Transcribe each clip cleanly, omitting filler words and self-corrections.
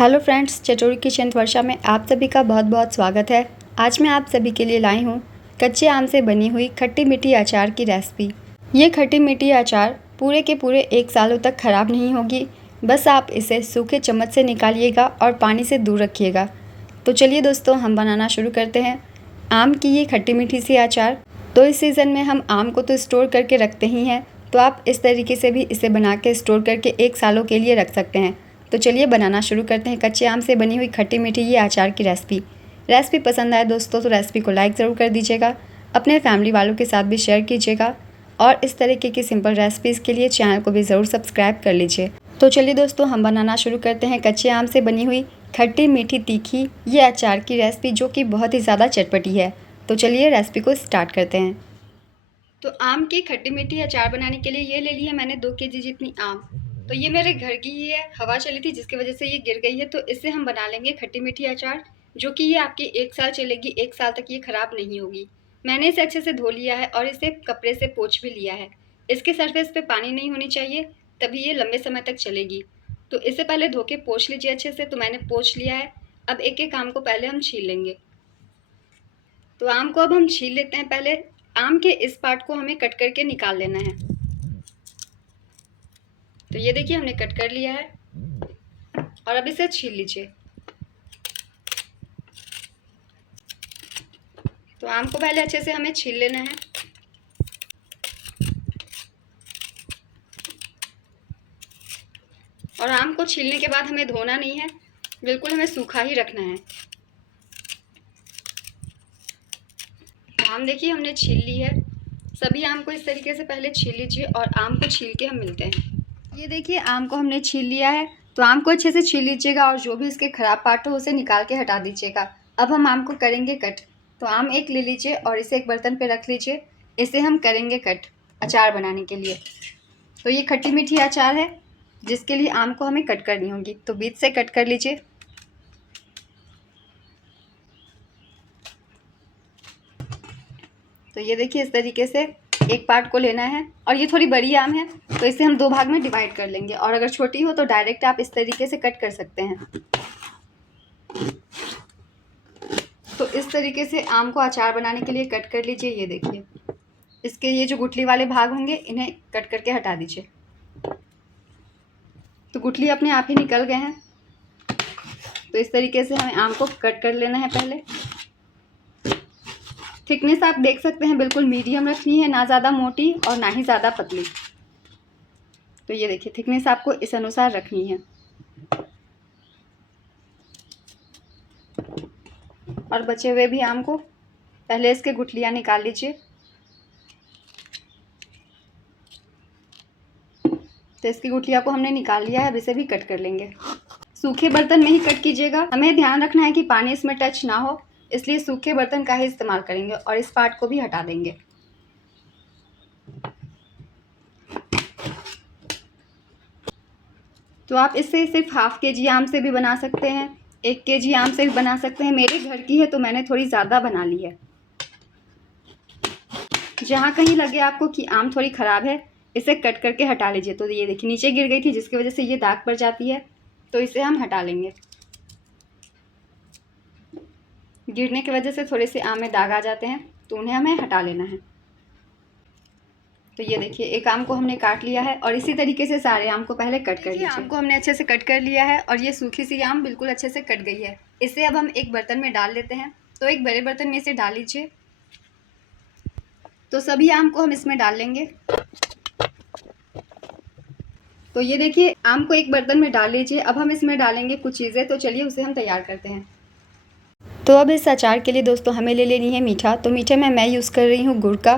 Hello friends, चटोरी kitchen वर्षा में आप सभी का बहुत बहुत स्वागत है। आज मैं आप सभी के लिए लाई हूँ कच्चे आम से बनी हुई खट्टी मीठी अचार की रेसिपी। ये खट्टी मीठी अचार पूरे के पूरे 1 सालों तक ख़राब नहीं होगी। बस आप इसे सूखे चम्मच से निकालिएगा और पानी से दूर रखिएगा। तो चलिए दोस्तों, हम बनाना शुरू करते हैं आम की ये खट्टी मीठी सी अचार। तो इस सीज़न में हम आम को तो स्टोर करके रखते ही हैं, तो आप इस तरीके से भी इसे बना के स्टोर करके 1 सालों के लिए रख सकते हैं। तो चलिए बनाना शुरू करते हैं कच्चे आम से बनी हुई खट्टी मीठी ये अचार की रेसिपी पसंद आए दोस्तों तो रेसिपी को लाइक ज़रूर कर दीजिएगा, अपने फैमिली वालों के साथ भी शेयर कीजिएगा और इस तरीके की सिंपल रेसिपीज़ के लिए चैनल को भी ज़रूर सब्सक्राइब कर लीजिए। तो चलिए दोस्तों, हम बनाना शुरू करते हैं कच्चे आम से बनी हुई खट्टी मीठी तीखी ये अचार की रेसिपी, जो कि बहुत ही ज़्यादा चटपटी है। तो चलिए रेसिपी को स्टार्ट करते हैं। तो आम की खट्टी मीठी अचार बनाने के लिए ये ले ली है मैंने 2 केजी जितनी आम। तो ये मेरे घर की ही है, हवा चली थी जिसकी वजह से ये गिर गई है। तो इससे हम बना लेंगे खट्टी मीठी अचार, जो कि ये आपकी 1 साल चलेगी, 1 साल तक ये ख़राब नहीं होगी। मैंने इसे अच्छे से धो लिया है और इसे कपड़े से पोंछ भी लिया है। इसके सरफेस पे पानी नहीं होनी चाहिए, तभी ये लंबे समय तक चलेगी। तो इसे पहले धो के पोंछ लीजिए अच्छे से। तो मैंने पोंछ लिया है। अब एक एक आम को पहले हम छील लेंगे। तो आम को अब हम छील लेते हैं। पहले आम के इस पार्ट को हमें कट करके निकाल लेना है। तो ये देखिए, हमने कट कर लिया है और अब इसे छील लीजिए। तो आम को पहले अच्छे से हमें छील लेना है। और आम को छीलने के बाद हमें धोना नहीं है, बिल्कुल हमें सूखा ही रखना है। आम देखिए हमने छील ली है। सभी आम को इस तरीके से पहले छील लीजिए और आम को छील के हम मिलते हैं। ये देखिए, आम को हमने छील लिया है। तो आम को अच्छे से छील लीजिएगा और जो भी इसके ख़राब पार्ट हो उसे निकाल के हटा दीजिएगा। अब हम आम को करेंगे कट। तो आम एक ले लीजिए और इसे एक बर्तन पे रख लीजिए। इसे हम करेंगे कट अचार बनाने के लिए। तो ये खट्टी मीठी अचार है जिसके लिए आम को हमें कट करनी होगी। तो बीच से कट कर लीजिए। तो ये देखिए, इस तरीके से एक पार्ट को लेना है। और ये थोड़ी बड़ी आम है तो इसे हम 2 भाग में डिवाइड कर लेंगे। और अगर छोटी हो तो डायरेक्ट आप इस तरीके से कट कर सकते हैं। तो इस तरीके से आम को अचार बनाने के लिए कट कर लीजिए। ये देखिए, इसके ये जो गुठली वाले भाग होंगे इन्हें कट करके हटा दीजिए। तो गुठली अपने आप ही निकल गए हैं। तो इस तरीके से हमें आम को कट कर लेना है। पहले थिकनेस आप देख सकते हैं, बिल्कुल मीडियम रखनी है, ना ज़्यादा मोटी और ना ही ज़्यादा पतली। तो ये देखिए, थिकनेस आपको इस अनुसार रखनी है। और बचे हुए भी आम को पहले इसके गुठलियाँ निकाल लीजिए। तो इसकी गुठलियाँ को हमने निकाल लिया है। अब इसे भी कट कर लेंगे। सूखे बर्तन में ही कट कीजिएगा। हमें ध्यान रखना है कि पानी इसमें टच ना हो, इसलिए सूखे बर्तन का ही इस्तेमाल करेंगे। और इस पार्ट को भी हटा देंगे। तो आप इससे सिर्फ ½ केजी आम से भी बना सकते हैं, 1 केजी आम से भी बना सकते हैं। मेरे घर की है तो मैंने थोड़ी ज़्यादा बना ली है। जहाँ कहीं लगे आपको कि आम थोड़ी ख़राब है, इसे कट करके हटा लीजिए। तो ये देखिए, नीचे गिर गई थी जिसकी वजह से ये दाग पड़ जाती है। तो इसे हम हटा लेंगे। गिरने की वजह से थोड़े से आम में दाग आ जाते हैं, तो उन्हें हमें हटा लेना है। तो ये देखिए, एक आम को हमने काट लिया है और इसी तरीके से सारे आम को पहले कट कर लीजिए। आम को हमने अच्छे से कट कर लिया है और ये सूखी सी आम बिल्कुल अच्छे से कट गई है। इसे अब हम एक बर्तन में डाल लेते हैं। तो एक बड़े बर्तन में इसे डाल लीजिए। तो सभी आम को हम इसमें डाल लेंगे। तो ये देखिए, आम को एक बर्तन में डाल लीजिए। अब हम इसमें डालेंगे कुछ चीज़ें। तो चलिए उसे हम तैयार करते हैं। तो अब इस अचार के लिए दोस्तों हमें ले लेनी है मीठा। तो मीठे में मैं यूज़ कर रही हूँ गुड़ का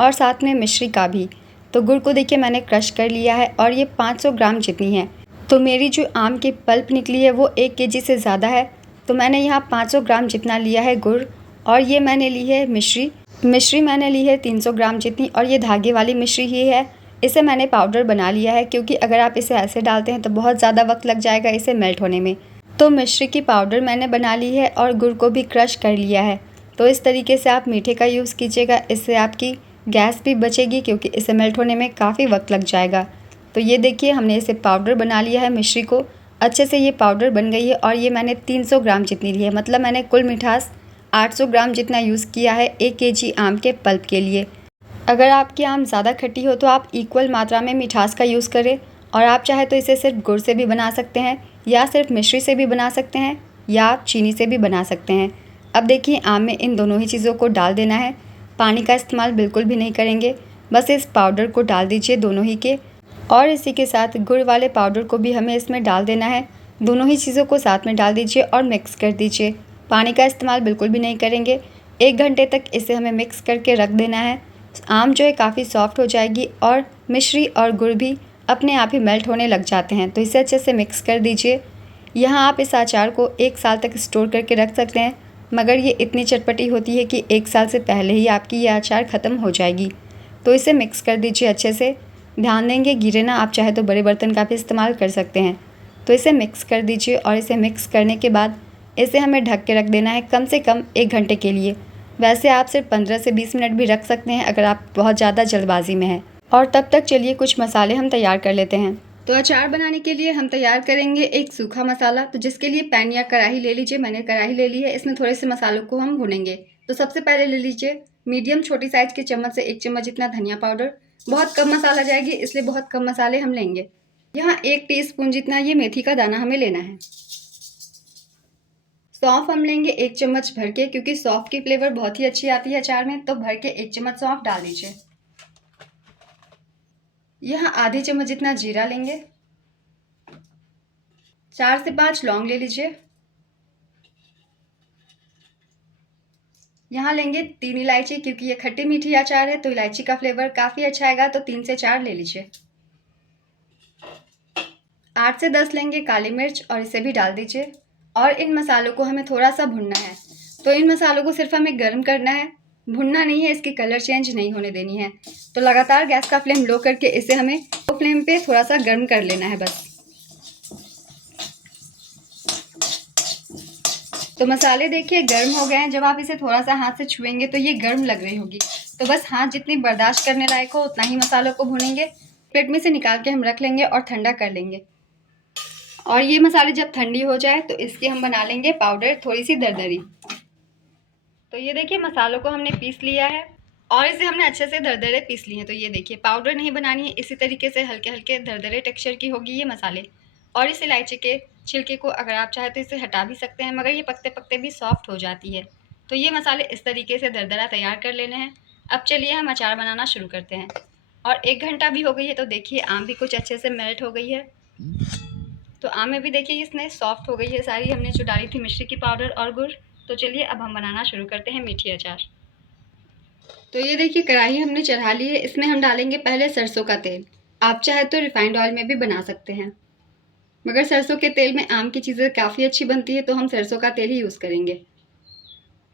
और साथ में मिश्री का भी। तो गुड़ को देखिए मैंने क्रश कर लिया है और ये 500 ग्राम जितनी है। तो मेरी जो आम की पल्प निकली है वो 1 केजी से ज़्यादा है। तो मैंने यहाँ 500 ग्राम जितना लिया है गुड़। और ये मैंने ली है मिश्री मैंने ली है 300 ग्राम जितनी। और ये धागे वाली मिश्री ही है। इसे मैंने पाउडर बना लिया है, क्योंकि अगर आप इसे ऐसे डालते हैं तो बहुत ज़्यादा वक्त लग जाएगा इसे मेल्ट होने में। तो मिश्री की पाउडर मैंने बना ली है और गुड़ को भी क्रश कर लिया है। तो इस तरीके से आप मीठे का यूज़ कीजिएगा, इससे आपकी गैस भी बचेगी, क्योंकि इसे मेल्ट होने में काफ़ी वक्त लग जाएगा। तो ये देखिए, हमने इसे पाउडर बना लिया है मिश्री को। अच्छे से ये पाउडर बन गई है और ये मैंने 300 ग्राम जितनी ली है, मतलब मैंने कुल मिठास 800 ग्राम जितना यूज़ किया है 1 केजी आम के पल्प के लिए। अगर आपकी आम ज़्यादा खट्टी हो तो आप इक्वल मात्रा में मिठास का यूज़ करें, और आप चाहे तो इसे सिर्फ गुड़ से भी बना सकते हैं या सिर्फ मिश्री से भी बना सकते हैं या आप चीनी से भी बना सकते हैं। अब देखिए आम में इन दोनों ही चीज़ों को डाल देना है, पानी का इस्तेमाल बिल्कुल भी नहीं करेंगे, बस इस पाउडर को डाल दीजिए दोनों ही के, और इसी के साथ गुड़ वाले पाउडर को भी हमें इसमें डाल देना है। दोनों ही चीज़ों को साथ में डाल दीजिए और मिक्स कर दीजिए, पानी का इस्तेमाल बिल्कुल भी नहीं करेंगे। 1 घंटे तक इसे हमें मिक्स करके रख देना है। आम जो है काफ़ी सॉफ्ट हो जाएगी और मिश्री और गुड़ भी अपने आप ही मेल्ट होने लग जाते हैं, तो इसे अच्छे से मिक्स कर दीजिए। यहाँ आप इस अचार को 1 साल तक स्टोर करके रख सकते हैं, मगर ये इतनी चटपटी होती है कि 1 साल से पहले ही आपकी ये अचार ख़त्म हो जाएगी। तो इसे मिक्स कर दीजिए अच्छे से, ध्यान देंगे गिरे ना, आप चाहे तो बड़े बर्तन का भी इस्तेमाल कर सकते हैं। तो इसे मिक्स कर दीजिए और इसे मिक्स करने के बाद इसे हमें ढक के रख देना है कम से कम 1 घंटे के लिए। वैसे आप सिर्फ 15 से 20 मिनट भी रख सकते हैं अगर आप बहुत ज़्यादा जल्दबाजी में हैं। और तब तक चलिए कुछ मसाले हम तैयार कर लेते हैं। तो अचार बनाने के लिए हम तैयार करेंगे एक सूखा मसाला। तो जिसके लिए पैन या कढ़ाई ले लीजिए, मैंने कढ़ाई ले ली है, इसमें थोड़े से मसालों को हम भूनेंगे। तो सबसे पहले ले लीजिए मीडियम छोटी साइज़ के चम्मच से 1 चम्मच जितना धनिया पाउडर। बहुत कम मसाला जाएगी इसलिए बहुत कम मसाले हम लेंगे। यहाँ 1 टीस्पून जितना ये मेथी का दाना हमें लेना है। सौंफ हम लेंगे 1 चम्मच भर के, क्योंकि सौंफ की फ्लेवर बहुत ही अच्छी आती है अचार में, तो भर के 1 चम्मच सौंफ डाल दीजिए। यहाँ आधी चम्मच जितना जीरा लेंगे, 4 से 5 लौंग ले लीजिए। यहाँ लेंगे 3 इलायची, क्योंकि ये खट्टी मीठी अचार है तो इलायची का फ्लेवर काफ़ी अच्छा आएगा, तो 3 से 4 ले लीजिए। 8 से 10 लेंगे काली मिर्च और इसे भी डाल दीजिए। और इन मसालों को हमें थोड़ा सा भुनना है। तो इन मसालों को सिर्फ हमें गर्म करना है, भुनना नहीं है, इसकी कलर चेंज नहीं होने देनी है। तो लगातार गैस का फ्लेम लो करके इसे हमें लो फ्लेम पे थोड़ा सा गर्म कर लेना है बस। तो मसाले देखिए गर्म हो गए हैं। जब आप इसे थोड़ा सा हाथ से छुएंगे तो ये गर्म लग रही होगी, तो बस हाथ जितनी बर्दाश्त करने लायक हो उतना ही मसालों को भूनेंगे। प्लेट में से निकाल के हम रख लेंगे और ठंडा कर लेंगे। और ये मसाले जब ठंडी हो जाए तो इसकी हम बना लेंगे पाउडर, थोड़ी सी दरदरी। तो ये देखिए मसालों को हमने पीस लिया है और इसे हमने अच्छे से दरदरे पीस लिए हैं। तो ये देखिए पाउडर नहीं बनानी है, इसी तरीके से हल्के हल्के दरदरे टेक्सचर की होगी ये मसाले। और इस इलायची के छिलके को अगर आप चाहे तो इसे हटा भी सकते हैं, मगर ये पकते पकते भी सॉफ्ट हो जाती है। तो ये मसाले इस तरीके से दरदरा तैयार कर लेने हैं। अब चलिए हम अचार बनाना शुरू करते हैं। और 1 घंटा भी हो गई है, तो देखिए आम भी कुछ अच्छे से मेल्ट हो गई है। तो आम में भी देखिए इसने सॉफ्ट हो गई है सारी, हमने जो डाली थी मिश्री की पाउडर और गुड़। तो चलिए अब हम बनाना शुरू करते हैं मीठी अचार। तो ये देखिए कढ़ाई हमने चढ़ा ली है, इसमें हम डालेंगे पहले सरसों का तेल। आप चाहे तो रिफाइंड ऑयल में भी बना सकते हैं, मगर सरसों के तेल में आम की चीज़ें काफ़ी अच्छी बनती है, तो हम सरसों का तेल ही यूज़ करेंगे।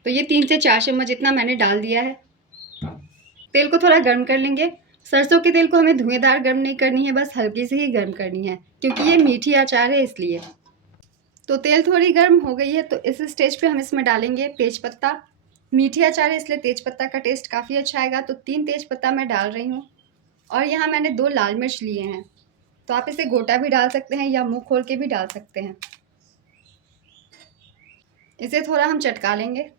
तो ये 3 से 4 चम्मच जितना मैंने डाल दिया है। तेल को थोड़ा गर्म कर लेंगे। सरसों के तेल को हमें धुएंधार गर्म नहीं करनी है, बस हल्की सी ही गर्म करनी है, क्योंकि ये मीठी अचार है इसलिए। तो तेल थोड़ी गर्म हो गई है, तो इस स्टेज पे हम इसमें डालेंगे तेज़पत्ता। मीठी अचार है इसलिए तेज़पत्ता का टेस्ट काफ़ी अच्छा आएगा, तो 3 तेज़पत्ता मैं डाल रही हूँ। और यहाँ मैंने 2 लाल मिर्च लिए हैं, तो आप इसे गोटा भी डाल सकते हैं या मुंह खोल के भी डाल सकते हैं। इसे थोड़ा हम चटका लेंगे।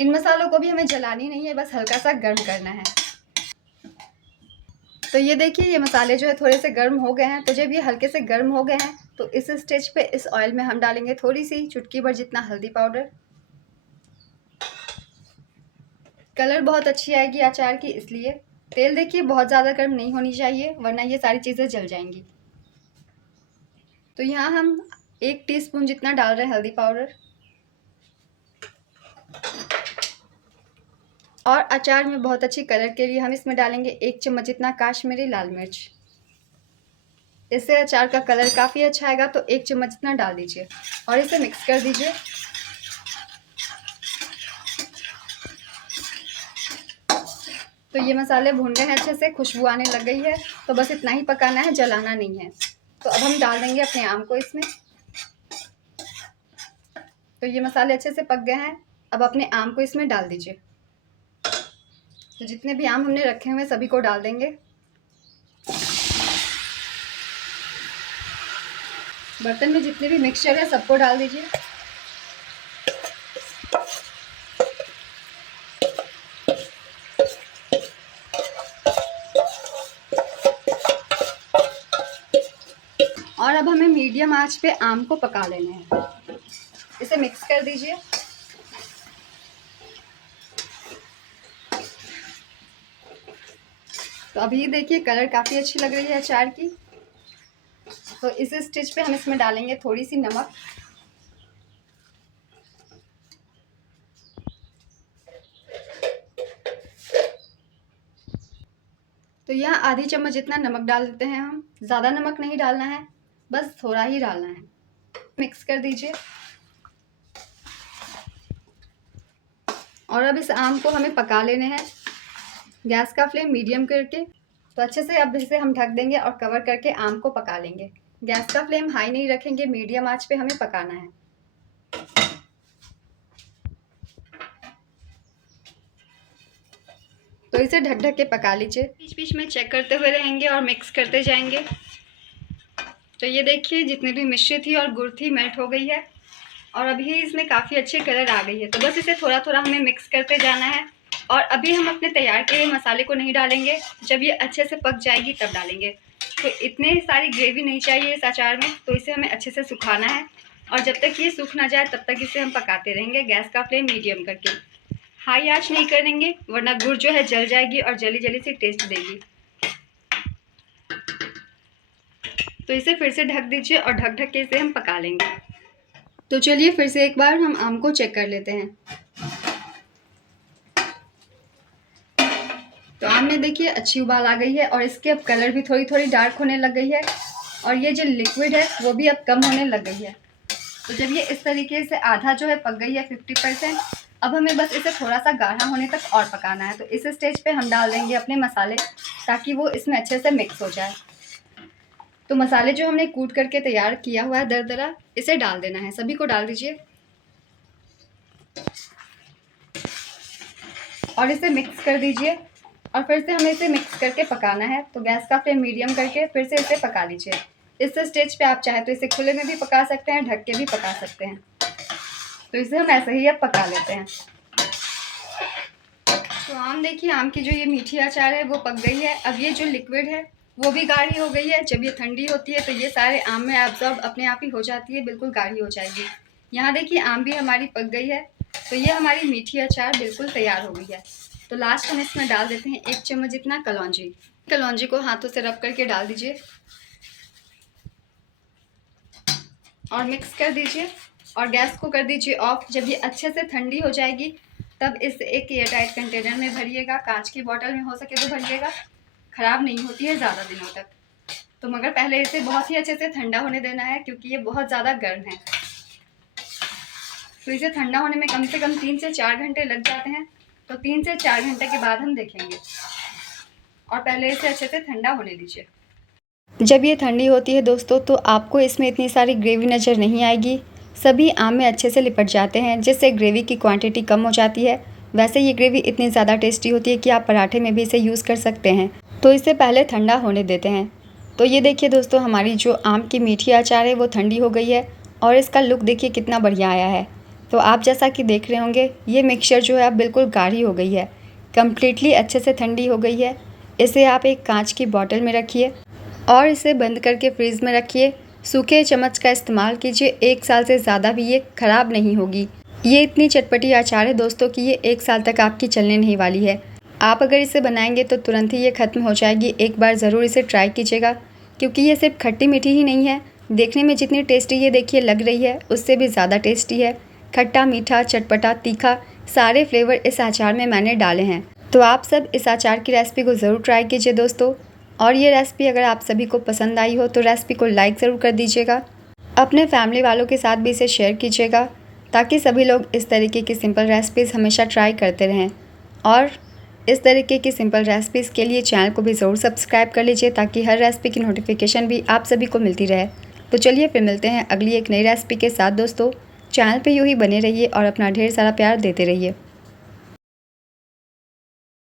इन मसालों को भी हमें जलानी नहीं है, बस हल्का सा गर्म करना है। तो ये देखिए ये मसाले जो है थोड़े से गर्म हो गए हैं। तो जब ये हल्के से गर्म हो गए हैं तो इस स्टेज पे इस ऑयल में हम डालेंगे थोड़ी सी चुटकी भर जितना हल्दी पाउडर। कलर बहुत अच्छी आएगी अचार की, इसलिए तेल देखिए बहुत ज़्यादा गर्म नहीं होनी चाहिए, वरना ये सारी चीज़ें जल जाएंगी। तो यहाँ हम 1 टीस्पून जितना डाल रहे हैं हल्दी पाउडर। और अचार में बहुत अच्छी कलर के लिए हम इसमें डालेंगे 1 चम्मच जितना काश्मीरी लाल मिर्च। इससे अचार का कलर काफ़ी अच्छा आएगा, तो 1 चम्मच जितना डाल दीजिए और इसे मिक्स कर दीजिए। तो ये मसाले भून रहे हैं अच्छे से, खुशबू आने लग गई है, तो बस इतना ही पकाना है, जलाना नहीं है। तो अब हम डाल देंगे अपने आम को इसमें। तो ये मसाले अच्छे से पक गए हैं, अब अपने आम को इसमें डाल दीजिए। तो जितने भी आम हमने रखे हुए सभी को डाल देंगे। बर्तन में जितने भी मिक्सचर है सबको डाल दीजिए। और अब हमें मीडियम आंच पे आम को पका लेना है। इसे मिक्स कर दीजिए। तो अभी देखिए कलर काफ़ी अच्छी लग रही है अचार की। तो इस स्टेज पे हम इसमें डालेंगे थोड़ी सी नमक। तो यहाँ आधी चम्मच जितना नमक डाल देते हैं हम। ज़्यादा नमक नहीं डालना है, बस थोड़ा ही डालना है। मिक्स कर दीजिए। और अब इस आम को हमें पका लेने हैं, गैस का फ्लेम मीडियम करके। तो अच्छे से अब इसे हम ढक देंगे और कवर करके आम को पका लेंगे। गैस का फ्लेम हाई नहीं रखेंगे, मीडियम आंच पे हमें पकाना है। तो इसे ढक ढक के पका लीजिए। बीच बीच में चेक करते हुए रहेंगे और मिक्स करते जाएंगे। तो ये देखिए जितनी भी मिश्री थी और गुड़ थी मेल्ट हो गई है और अभी इसमें काफ़ी अच्छी कलर आ गई है। तो बस इसे थोड़ा थोड़ा हमें मिक्स करते जाना है। और अभी हम अपने तैयार किए मसाले को नहीं डालेंगे, जब ये अच्छे से पक जाएगी तब डालेंगे। तो इतनी सारी ग्रेवी नहीं चाहिए इस अचार में, तो इसे हमें अच्छे से सुखाना है। और जब तक ये सूख ना जाए तब तक इसे हम पकाते रहेंगे, गैस का फ्लेम मीडियम करके। हाई आंच नहीं करेंगे वरना गुड़ जो है जल जाएगी और जली जली सी टेस्ट देगी। तो इसे फिर से ढक दीजिए और ढक ढक के इसे हम पका लेंगे। तो चलिए फिर से एक बार हम आम को चेक कर लेते हैं। तो आम में देखिए अच्छी उबाल आ गई है और इसके अब कलर भी थोड़ी थोड़ी डार्क होने लग गई है और ये जो लिक्विड है वो भी अब कम होने लग गई है। तो जब ये इस तरीके से आधा जो है पक गई है 50%, अब हमें बस इसे थोड़ा सा गाढ़ा होने तक और पकाना है। तो इस स्टेज पे हम डाल देंगे अपने मसाले ताकि वो इसमें अच्छे से मिक्स हो जाए। तो मसाले जो हमने कूट करके तैयार किया हुआ है दरदरा, इसे डाल देना है। सभी को डाल दीजिए और इसे मिक्स कर दीजिए और फिर से हमें इसे मिक्स करके पकाना है। तो गैस का फ्लेम मीडियम करके फिर से इसे पका लीजिए। इस स्टेज पे आप चाहे तो इसे खुले में भी पका सकते हैं, ढक के भी पका सकते हैं। तो इसे हम ऐसे ही अब पका लेते हैं। तो आम देखिए, आम की जो ये मीठी अचार है वो पक गई है। अब ये जो लिक्विड है वो भी गाढ़ी हो गई है। जब ये ठंडी होती है तो ये सारे आम में एब्जॉर्ब अपने आप ही हो जाती है, बिल्कुल गाढ़ी हो जाएगी। यहाँ देखिए आम भी हमारी पक गई है। तो ये हमारी मीठी अचार बिल्कुल तैयार हो गई है। तो लास्ट हम इसमें डाल देते हैं 1 चम्मच जितना कलौंजी। कलौंजी को हाथों से रब करके डाल दीजिए और मिक्स कर दीजिए और गैस को कर दीजिए ऑफ। जब ये अच्छे से ठंडी हो जाएगी तब इस एक एयरटाइट कंटेनर में भरिएगा। कांच की बोतल में हो सके तो भरिएगा, ख़राब नहीं होती है ज़्यादा दिनों तक। तो मगर पहले इसे बहुत ही अच्छे से ठंडा होने देना है क्योंकि ये बहुत ज़्यादा गर्म है। तो इसे ठंडा होने में कम से कम 3 से 4 घंटे लग जाते हैं। तो 3 से 4 घंटे के बाद हम देखेंगे और पहले इसे अच्छे से ठंडा होने दीजिए। जब ये ठंडी होती है दोस्तों तो आपको इसमें इतनी सारी ग्रेवी नज़र नहीं आएगी। सभी आम में अच्छे से लिपट जाते हैं जिससे ग्रेवी की क्वांटिटी कम हो जाती है। वैसे ये ग्रेवी इतनी ज़्यादा टेस्टी होती है कि आप पराठे में भी इसे यूज़ कर सकते हैं। तो इसे पहले ठंडा होने देते हैं। तो ये देखिए दोस्तों, हमारी जो आम की मीठी अचार है वो ठंडी हो गई है और इसका लुक देखिए कितना बढ़िया आया है। तो आप जैसा कि देख रहे होंगे ये मिक्सचर जो है अब बिल्कुल गाढ़ी हो गई है, कम्प्लीटली अच्छे से ठंडी हो गई है। इसे आप एक कांच की बॉटल में रखिए और इसे बंद करके फ्रीज़ में रखिए। सूखे चम्मच का इस्तेमाल कीजिए, 1 साल से ज़्यादा भी ये ख़राब नहीं होगी। ये इतनी चटपटी अचार है दोस्तों कि ये 1 साल तक आपकी चलने नहीं वाली है। आप अगर इसे बनाएंगे तो तुरंत ही ये ख़त्म हो जाएगी। एक बार ज़रूर इसे ट्राई कीजिएगा क्योंकि ये सिर्फ खट्टी मीठी ही नहीं है, देखने में जितनी टेस्टी ये देखिए लग रही है उससे भी ज़्यादा टेस्टी है। खट्टा, मीठा, चटपटा, तीखा सारे फ्लेवर इस अचार में मैंने डाले हैं। तो आप सब इस अचार की रेसिपी को ज़रूर ट्राई कीजिए दोस्तों। और ये रेसिपी अगर आप सभी को पसंद आई हो तो रेसिपी को लाइक ज़रूर कर दीजिएगा। अपने फैमिली वालों के साथ भी इसे शेयर कीजिएगा ताकि सभी लोग इस तरीके की सिंपल रेसिपीज़ हमेशा ट्राई करते रहें। और इस तरीके की सिंपल रेसिपीज़ के लिए चैनल को भी ज़रूर सब्सक्राइब कर लीजिए ताकि हर रेसिपी की नोटिफिकेशन भी आप सभी को मिलती रहे। तो चलिए फिर मिलते हैं अगली एक नई रेसिपी के साथ दोस्तों। चैनल पे यूँ ही बने रहिए और अपना ढेर सारा प्यार देते रहिए।